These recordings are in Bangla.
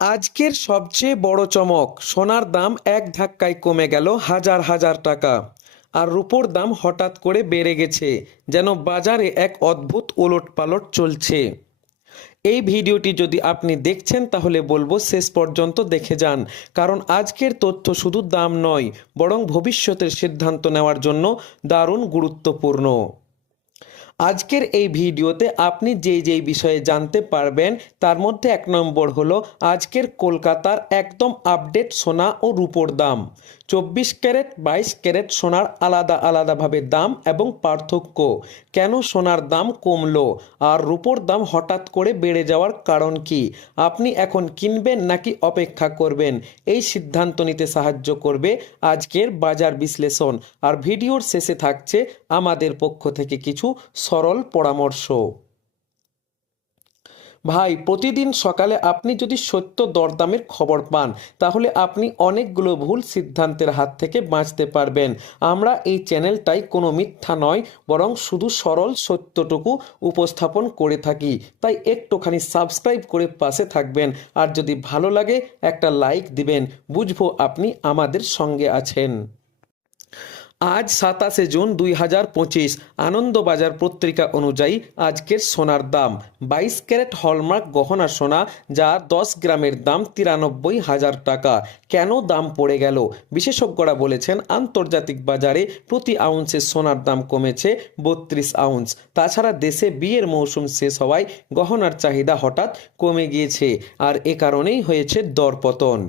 আজকের সবচেয়ে বড় চমক, সোনার দাম এক ধাক্কায় কমে গেল হাজার হাজার টাকা। আর রূপোর দাম হঠাৎ করে বেড়ে গেছে, যেন বাজারে এক অদ্ভুত ওলটপালট চলছে। এই ভিডিওটি যদি আপনি দেখছেন, তাহলে বলব শেষ পর্যন্ত দেখে যান, কারণ আজকের তথ্য শুধু দাম নয়, বরং ভবিষ্যতের সিদ্ধান্ত নেওয়ার জন্য দারুণ গুরুত্বপূর্ণ। আজকের এই ভিডিওতে আপনি যেই যেই বিষয়ে জানতে পারবেন, তার মধ্যে এক নম্বর হলো আজকের কলকাতার একদম আপডেট সোনা ও রূপোর দাম। চব্বিশ ক্যারেট, বাইশ ক্যারেট সোনার আলাদা আলাদাভাবে দাম এবং পার্থক্য। কেন সোনার দাম কমলো? আর রূপোর দাম হঠাৎ করে বেড়ে যাওয়ার কারণ কি? আপনি এখন কিনবেন নাকি অপেক্ষা করবেন? এই সিদ্ধান্ত নিতে সাহায্য করবে আজকের বাজার বিশ্লেষণ। আর ভিডিওর শেষে থাকছে আমাদের পক্ষ থেকে কিছু সরল পরামর্শ। ভাই, প্রতিদিন সকালে আপনি যদি সত্য দরদামের খবর পান, তাহলে আপনি অনেকগুলো ভুল সিদ্ধান্তের হাত থেকে বাঁচতে পারবেন। আমরা এই চ্যানেলটাই কোনো মিথ্যা নয়, বরং শুধু সরল সত্যটুকু উপস্থাপন করে থাকি। তাই একটুখানি সাবস্ক্রাইব করে পাশে থাকবেন, আর যদি ভালো লাগে একটা লাইক দিবেন। বুঝব আপনি আমাদের সঙ্গে আছেন। আজ সাতাশে জুন দুই হাজার পঁচিশ, আনন্দবাজার পত্রিকা অনুযায়ী আজকের সোনার দাম। বাইশ ক্যারেট হলমার্ক গহনা সোনা, যা দশ গ্রামের দাম তিরানব্বই হাজার টাকা। কেন দাম পড়ে গেল? বিশেষজ্ঞরা বলেছেন, আন্তর্জাতিক বাজারে প্রতি আউন্সের সোনার দাম কমেছে বত্রিশ আউন্স। তাছাড়া দেশে বিয়ের মৌসুম শেষ হওয়ায় গহনার চাহিদা হঠাৎ কমে গিয়েছে, আর এ কারণেই হয়েছে দরপতন।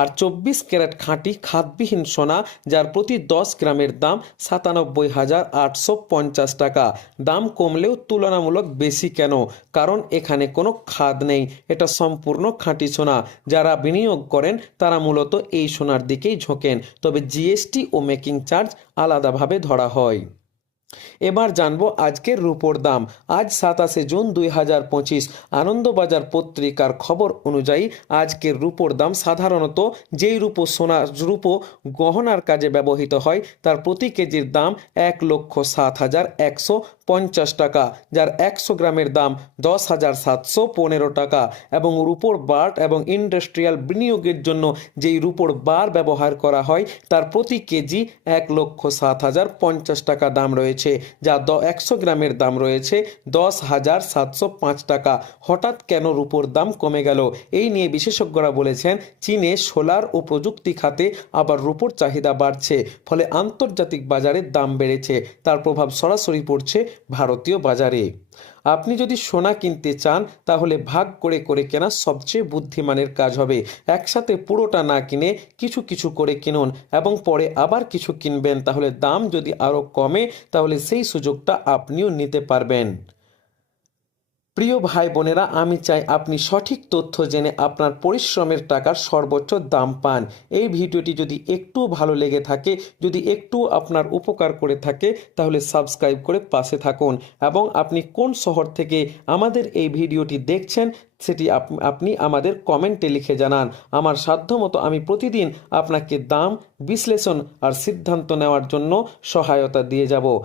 আর চব্বিশ ক্যারেট খাঁটি খাদবিহীন সোনা, যার প্রতি দশ গ্রামের দাম সাতানব্বই হাজার আটশো পঞ্চাশ টাকা। দাম কমলেও তুলনামূলক বেশি কেন? কারণ এখানে কোনো খাদ নেই। এটা সম্পূর্ণ খাঁটি সোনা। যারা বিনিয়োগ করেন, তারা মূলত এই সোনার দিকেই ঝোঁকেন। তবে জিএসটি ও মেকিং চার্জ আলাদাভাবে ধরা হয়। এবার জানব আজকের রূপোর দাম। আজ সাতাশে জুন দুই হাজার পঁচিশ। আনন্দবাজার পত্রিকার খবর অনুযায়ী আজকের রূপোর দাম সাধারণত যেই রূপো সোনা, রূপো গহনার কাজে ব্যবহৃত হয়, তার প্রতি কেজির দাম এক লক্ষ সাত হাজার একশো পঞ্চাশ টাকা, যার একশো গ্রামের দাম দশ হাজার সাতশো পনেরো টাকা এবং রুপোর বার্ট এবং ইন্ডাস্ট্রিয়াল বিনিয়োগের জন্য যেই রুপোর বার ব্যবহার করা হয়, তার প্রতি কেজি এক লক্ষ সাত হাজার পঞ্চাশ টাকা দাম রয়েছে, যা দ একশো গ্রামের দাম রয়েছে দশ হাজার সাতশো পাঁচ টাকা। হঠাৎ কেন রুপোর দাম কমে গেল? এই নিয়ে বিশেষজ্ঞরা বলেছেন, চীনে সোলার ও প্রযুক্তি খাতে আবার রুপোর চাহিদা বাড়ছে, ফলে আন্তর্জাতিক বাজারে দাম বেড়েছে, তার প্রভাব সরাসরি পড়ছে ভারতীয় বাজারে। আপনি যদি সোনা কিনতে চান, তাহলে ভাগ করে করে কেনা সবচেয়ে বুদ্ধিমানের কাজ হবে। একসাথে পুরোটা না কিনে কিছু কিছু করে কিনুন এবং পরে আবার কিছু কিনবেন, তাহলে দাম যদি আরও কমে, তাহলে সেই সুযোগটা আপনিও নিতে পারবেন। প্রিয় ভাই বোনেরা, আমি চাই আপনি সঠিক তথ্য জেনে আপনার পরিশ্রমের টাকার সর্বোচ্চ দাম পান। এই ভিডিওটি যদি একটু ভালো লেগে থাকে, যদি একটু আপনার উপকার করে থাকে, তাহলে সাবস্ক্রাইব করে পাশে থাকুন। এবং আপনি কোন শহর থেকে আমাদের এই ভিডিওটি দেখছেন, সেটি আপ- আপনি আমাদের কমেন্টে লিখে জানান। আমার সাধ্যমতো আমি প্রতিদিন আপনাকে দাম, বিশ্লেষণ আর সিদ্ধান্ত নেওয়ার জন্য সহায়তা দিয়ে যাব।